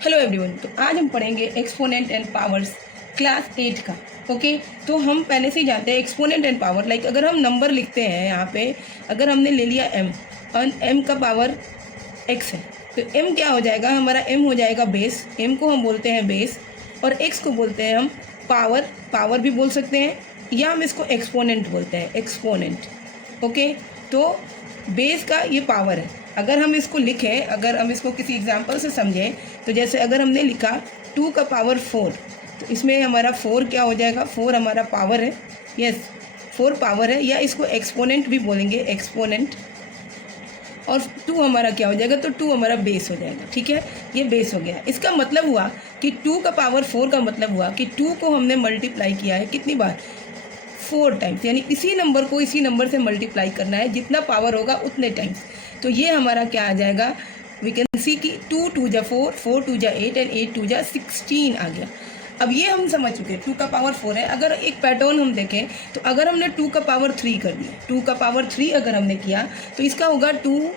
Hello everyone. तो आज हम पढ़ेंगे एक्सपोनेंट एंड पावर्स क्लास 8 का। ओके, तो हम पहले से ही जानते हैं एक्सपोनेंट एंड पावर। लाइक अगर हम नंबर लिखते हैं यहाँ पे, अगर हमने ले लिया m और m का पावर x है, तो m क्या हो जाएगा, हमारा m हो जाएगा बेस। m को हम बोलते हैं बेस और x को बोलते हैं हम पावर। पावर भी बोल सकते हैं या हम इसको एक्सपोनेंट बोलते हैं, एक्सपोनेंट। ओके, तो बेस का ये पावर है। अगर हम इसको लिखें, अगर हम इसको किसी एग्जांपल से समझें, तो जैसे अगर हमने लिखा 2 का पावर 4, तो इसमें हमारा 4 क्या हो जाएगा, 4 हमारा पावर है। यस, 4 पावर है, या इसको एक्सपोनेंट भी बोलेंगे, एक्सपोनेंट। और 2 हमारा क्या हो जाएगा, तो 2 हमारा बेस हो जाएगा। ठीक है, ये बेस हो गया। इसका मतलब हुआ कि 2 का पावर 4 का मतलब हुआ कि 2 को हमने मल्टीप्लाई किया है कितनी बार, 4 टाइम्स। यानी इसी नंबर को इसी नंबर से मल्टीप्लाई करना है, जितना पावर होगा उतने टाइम्स। तो ये हमारा क्या आ जाएगा, वी कैन सी कि 2 2 जा 4, 4 2 जा 8 एंड 8 2 जा 16 आ गया। अब ये हम समझ चुके हैं 2 का पावर 4 है। अगर एक पैटर्न हम देखें, तो अगर हमने 2 का पावर 3 कर दिया, 2 का पावर 3 अगर हमने किया, तो इसका होगा 2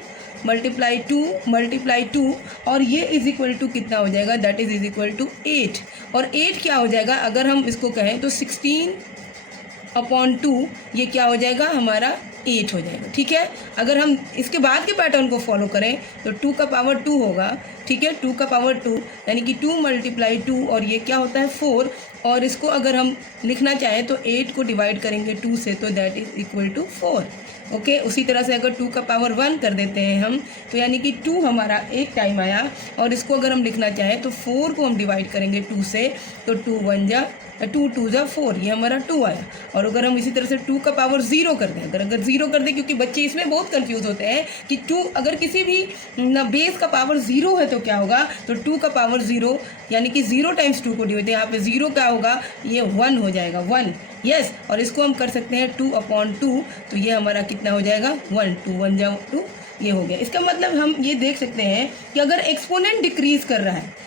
मल्टीप्लाई 2 मल्टीप्लाई 2, और ये इज इक्वल टू कितना हो जाएगा, दैट इज इक्वल टू 8। और 8 क्या हो जाएगा, अगर हम इसको कहें तो 16/2, ये क्या हो जाएगा, हमारा 8 हो जाएगा। ठीक है, अगर हम इसके बाद के पैटर्न को फॉलो करें तो 2 का पावर 2 होगा। ठीक है, 2 का पावर 2 यानी कि 2 मल्टीप्लाई 2, और ये क्या होता है 4। और इसको अगर हम लिखना चाहें तो 8 को डिवाइड करेंगे 2 से, तो that is equal to 4। Okay, उसी तरह से अगर 2 का पावर 1 कर देते हैं हम, तो यानी कि 2 हमारा एक टाइम आया, और इसको अगर हम लिखना चाहें तो 4 को हम डिवाइड करेंगे 2 से, तो 2 1 जा 2 2 जा 4, ये हमारा 2 आया। और अगर हम इसी तरह से 2 का पावर 0 कर दें, अगर 0 कर दें, क्योंकि बच्चे इसमें बहुत कंफ्यूज होते हैं कि 2 अगर किसी भी ना बेस का पावर 0 है तो क्या होगा, तो 2 का पावर 0 यानी कि 0 टाइम्स 2 को डिवाइड, यहाँ पे 0 क्या होगा, ये 1 हो जाएगा, 1। यस, और इसको हम कर सकते हैं 2/2, तो ये हमारा कितना हो जाएगा 1, 2 1 जा 2, ये हो गया। इसका मतलब हम ये देख सकते हैं कि अगर एक्सपोनेंट डिक्रीज कर रहा है,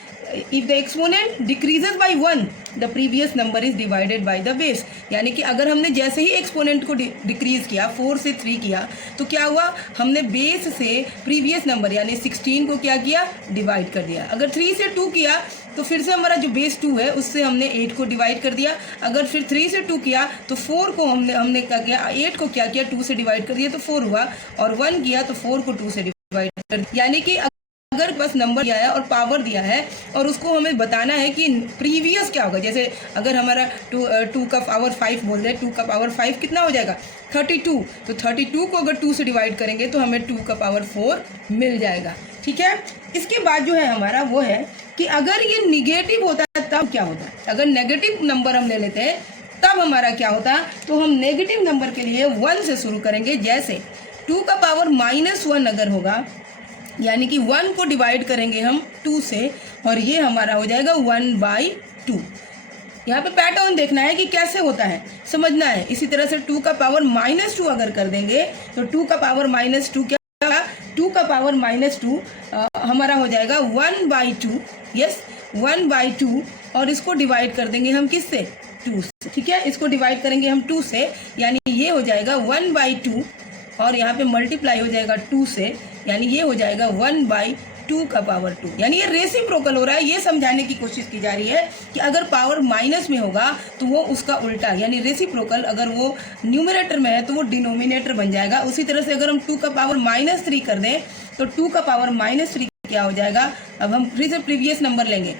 if the exponent decreases by 1, the previous number is divided by the base. यानी कि अगर हमने जैसे ही एक्सपोनेंट को डिक्रीज किया, 4 से 3 किया, तो क्या हुआ, हमने बेस से प्रीवियस नंबर यानी 16 को क्या किया, डिवाइड कर दिया। अगर 3 से 2 किया, तो फिर से हमारा जो बेस 2 है उससे हमने 8 को डिवाइड कर दिया। अगर फिर 3 से 2 किया, तो 4 को हमने क्या किया, 8 को क्या किया, 2 से डिवाइड कर दिया, तो 4 हुआ। और 1 किया तो 4 को 2 से डिवाइड कर दिया। यानी कि अगर बस नंबर दिया है और पावर दिया है, और उसको हमें बताना है कि प्रीवियस क्या होगा। जैसे अगर हमारा 2 का पावर 5 बोल रहे हैं, 2 का पावर 5 कितना हो जाएगा, 32। तो 32 को अगर 2 से डिवाइड करेंगे तो हमें 2 का पावर 4 मिल जाएगा। ठीक है, इसके बाद जो है हमारा वो है कि अगर ये निगेटिव होता है तब क्या होता है। अगर नेगेटिव नंबर हम ले लेते हैं तब हमारा क्या होता है, तो हम नेगेटिव नंबर के लिए 1 से शुरू करेंगे। जैसे 2 का पावर -1 अगर होगा, यानी कि 1 को डिवाइड करेंगे हम 2 से, और ये हमारा हो जाएगा 1/2। यहाँ पे पैटर्न देखना है कि कैसे होता है, समझना है। इसी तरह से 2 का पावर -2 अगर कर देंगे, तो 2 का पावर -2 क्या, 2 का पावर -2 हमारा हो जाएगा 1/2। यस, 1/2, और इसको डिवाइड कर देंगे हम किससे, 2 से। ठीक है, इसको डिवाइड करेंगे हम 2 से, यानी ये हो जाएगा 1/2, और यहाँ पे मल्टीप्लाई हो जाएगा 2 से, यानी ये हो जाएगा 1/2 का पावर 2। यानी ये रेसिप्रोकल हो रहा है। ये समझाने की कोशिश की जा रही है कि अगर पावर माइनस में होगा तो वो उसका उल्टा, यानी रेसिप्रोकल। अगर वो न्यूमरेटर में है तो वो डिनोमिनेटर बन जाएगा। उसी तरह से अगर हम 2 का पावर -3 कर दें, तो 2 का पावर -3 क्या हो जाएगा, अब हम फिर से प्रीवियस नंबर लेंगे,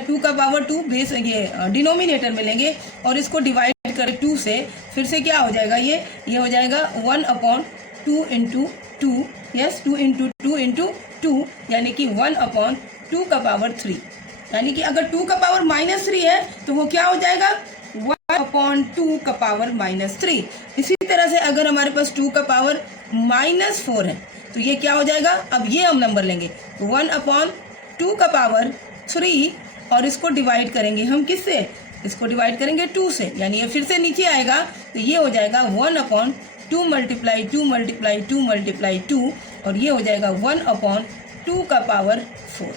2 का पावर 2 बेस ये डिनोमिनेटर में लेंगे, और इसको डिवाइड करें 2 से, फिर से क्या हो जाएगा, ये हो जाएगा 1/2 इंटू 2। यस, 2 इंटू 2 इंटू 2, यानी कि 1/2 का पावर 3। यानी कि अगर 2 का पावर -3 है तो वो क्या हो जाएगा, 1/2 का पावर -3। इसी तरह से अगर हमारे पास 2 का पावर -4 है, तो ये क्या हो जाएगा, अब ये हम नंबर लेंगे 1/2 का पावर 3, और इसको डिवाइड करेंगे हम किससे, इसको डिवाइड करेंगे 2 से, यानी ये फिर से नीचे आएगा, तो ये हो जाएगा 1/2 मल्टीप्लाई 2 मल्टीप्लाई 2 मल्टीप्लाई 2, और ये हो जाएगा 1/2 का पावर 4।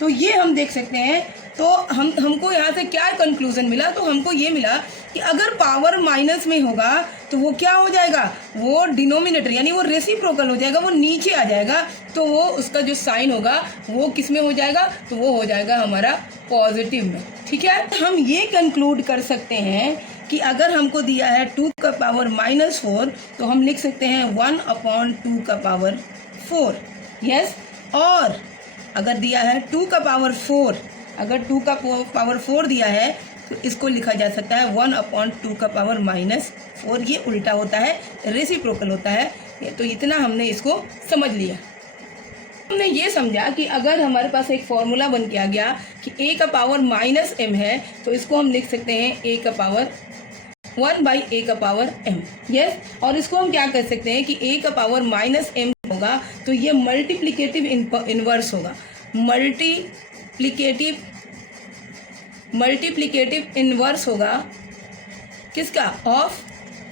तो ये हम देख सकते हैं। तो हमको यहाँ से क्या कंक्लूजन मिला, तो हमको ये मिला कि अगर पावर माइनस में होगा तो वो क्या हो जाएगा, वो डिनोमिनेटर यानी वो रेसिप्रोकल हो जाएगा, वो नीचे आ जाएगा। तो तो वो उसका जो साइन होगा वो किस में हो जाएगा, तो वो हो जाएगा हमारा पॉजिटिव में। ठीक है, हम ये कंक्लूड कर सकते हैं कि अगर हमको दिया है 2 का पावर -4 तो हम लिख सकते हैं 1/2 का पावर 4। यस, और अगर दिया है 2 का पावर 4, अगर 2 का पावर 4 दिया है तो इसको लिखा जा सकता है 1/2 का पावर -4। ये उल्टा होता है, रेसिप्रोकल होता है। तो इतना हमने इसको समझ लिया। हमने ये समझा कि अगर हमारे पास एक फॉर्मूला बन के आ गया कि a का पावर -m है तो इसको हम लिख सकते हैं a का पावर 1/a का पावर m। यस, और इसको हम क्या कर सकते हैं कि a का पावर -m होगा तो ये मल्टीप्लिकेटिव इनवर्स होगा। मल्टीप्लिकेटिव इनवर्स होगा किसका, of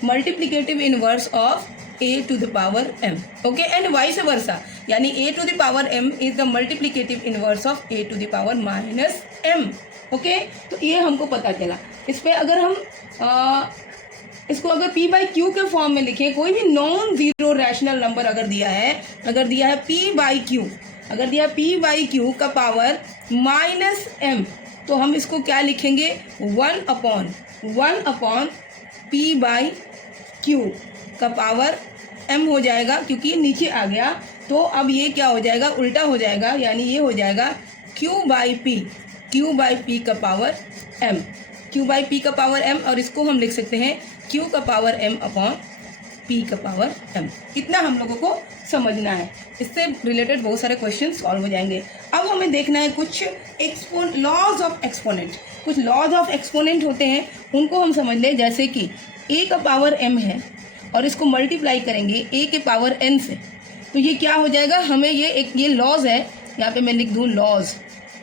multiplicative inverse of a to the power m। Okay, and vice versa, यानी a to the power m is the multiplicative inverse of a to the power -m। Okay, तो ये हमको पता चला। इस पे अगर हम इसको अगर p/q के फॉर्म में लिखें, कोई भी नॉन जीरो रैशनल नंबर अगर दिया है p/q, अगर दिया p/q का पावर -m तो हम इसको क्या लिखेंगे, 1/1 p/q का पावर m हो जाएगा, क्योंकि नीचे आ गया तो अब ये क्या हो जाएगा, उल्टा हो जाएगा, यानी ये हो जाएगा q/p का पावर m, q/p का पावर m, और इसको हम लिख सकते हैं q का पावर m/p का पावर m। इतना हम लोगों को समझना है, इससे रिलेटेड बहुत सारे क्वेश्चन सॉल्व हो जाएंगे। अब हमें देखना है कुछ लॉज ऑफ एक्सपोनेंट। कुछ लॉज ऑफ एक्सपोनेंट होते हैं, उनको हम समझ लें। जैसे कि a का पावर m है और इसको मल्टीप्लाई करेंगे a के पावर n से, तो ये क्या हो जाएगा, हमें ये लॉज है, यहाँ पे मैं लिख दूँ लॉज,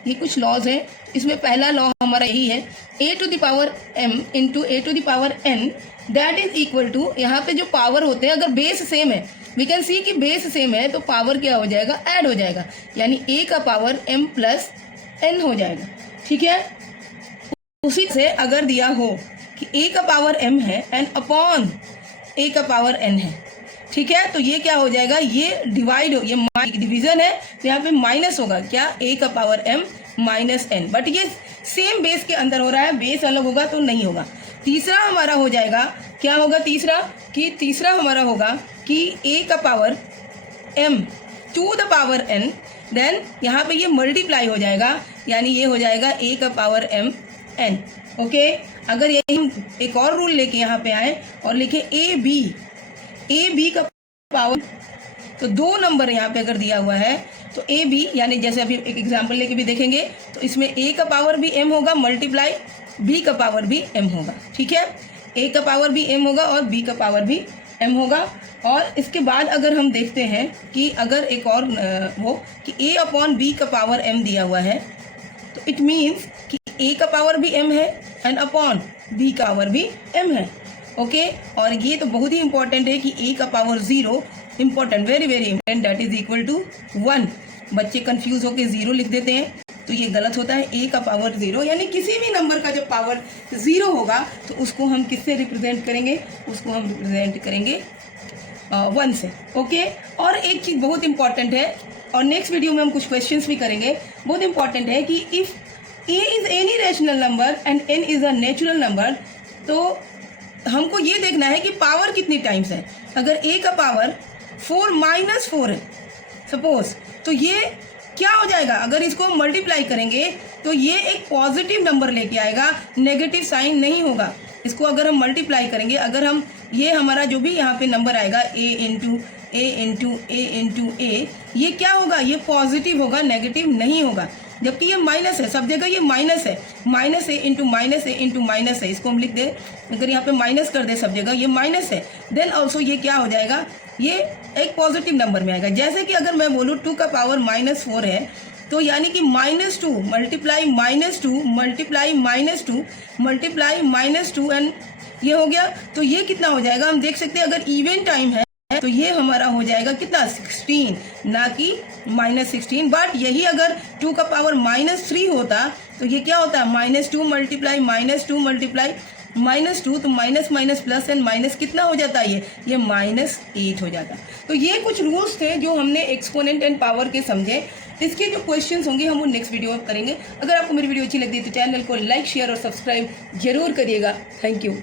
ये कुछ लॉज है। इसमें पहला लॉ हमारा यही है, a to the power m into a to the power n that is equal to, यहाँ पे जो पावर होते हैं अगर बेस सेम है, वी कैन सी कि बेस सेम है तो पावर क्या हो जाएगा, ऐड हो जाएगा, यानी a का पावर m प्लस n हो जाएगा। ठीक है, उसी से अगर दिया हो कि a का पावर m है एंड अपॉन a का पावर n है, ठीक है, तो ये क्या हो जाएगा, ये डिवाइड हो, ये डिवीजन है तो यहाँ पे माइनस होगा, क्या, a का power m minus n, but ये सेम बेस के अंदर हो रहा है, बेस अलग होगा तो नहीं होगा। तीसरा हमारा हो जाएगा, क्या होगा तीसरा हमारा होगा कि a का power m to the power n, then यहाँ पे ये मल्टीप्लाई हो जाएगा, यानी ये हो जाएगा a का पावर m n। ओके, अगर यही हम एक और रूल लेके यहाँ पे आए और लिखे a b का पावर, तो दो नंबर यहाँ पे अगर दिया हुआ है तो a b, यानी जैसे अभी एक एग्जांपल लेके भी देखेंगे तो इसमें a का पावर भी m होगा मल्टीप्लाई b का पावर भी m होगा। ठीक है, a का पावर भी m होगा और b का पावर भी m होगा। और इसके बाद अगर हम देखते हैं कि अगर एक और हो कि a अपॉन b का पावर m दिया हुआ है, तो इट मीन्स कि a का पावर भी m है एंड अपॉन b का पावर भी m है। ओके, और ये तो बहुत ही इंपॉर्टेंट है कि a का power 0, important, very very important, that is equal to 1। बच्चे कंफ्यूज होकर 0 लिख देते हैं, तो ये गलत होता है। a का पावर 0, यानी किसी भी नंबर का जब पावर 0 होगा तो उसको हम किससे रिप्रेजेंट करेंगे, उसको हम रिप्रेजेंट करेंगे 1 से। ओके, और एक चीज़ बहुत इंपॉर्टेंट है, और नेक्स्ट वीडियो में हम कुछ क्वेश्चंस भी करेंगे, बहुत इंपॉर्टेंट है कि if a is any rational number and n is a natural number, तो हमको ये देखना है कि पावर कितनी टाइम्स है। अगर a का पावर 4 है सपोज, तो ये क्या हो जाएगा, अगर इसको मल्टीप्लाई करेंगे तो ये एक पॉजिटिव नंबर लेके आएगा, नेगेटिव साइन नहीं होगा। इसको अगर हम मल्टीप्लाई करेंगे, अगर हम ये हमारा जो भी यहाँ पे नंबर आएगा a इंटू a, ये क्या होगा, ये पॉजिटिव होगा, नेगेटिव नहीं होगा। जबकि ये माइनस है, सब जगह ये माइनस है, माइनस है इंटू माइनस है, इसको हम लिख दें, अगर यहाँ पे माइनस कर दे सब जगह ये माइनस है, देन ऑल्सो ये क्या हो जाएगा, ये एक पॉजिटिव नंबर में आएगा। जैसे कि अगर मैं बोलूँ 2 का पावर -4 है, तो यानी कि -2 मल्टीप्लाई -2 मल्टीप्लाई -2 मल्टीप्लाई -2 एंड ये हो गया। तो ये कितना हो जाएगा, हम देख सकते हैं अगर इवन टाइम है तो ये हमारा हो जाएगा कितना, 16, ना कि -16। बट यही अगर 2 का पावर -3 होता तो ये क्या होता है, -2 मल्टीप्लाई -2 मल्टीप्लाई -2, तो minus minus plus and minus कितना हो जाता है ये -8 हो जाता। तो ये कुछ रूल्स थे जो हमने एक्सपोनेंट एंड पावर के समझे। इसके जो क्वेश्चंस होंगे हम वो नेक्स्ट वीडियो में करेंगे। अगर आपको मेरी वीडियो अच्छी लगती है तो चैनल को लाइक शेयर और सब्सक्राइब जरूर करिएगा। Thank you.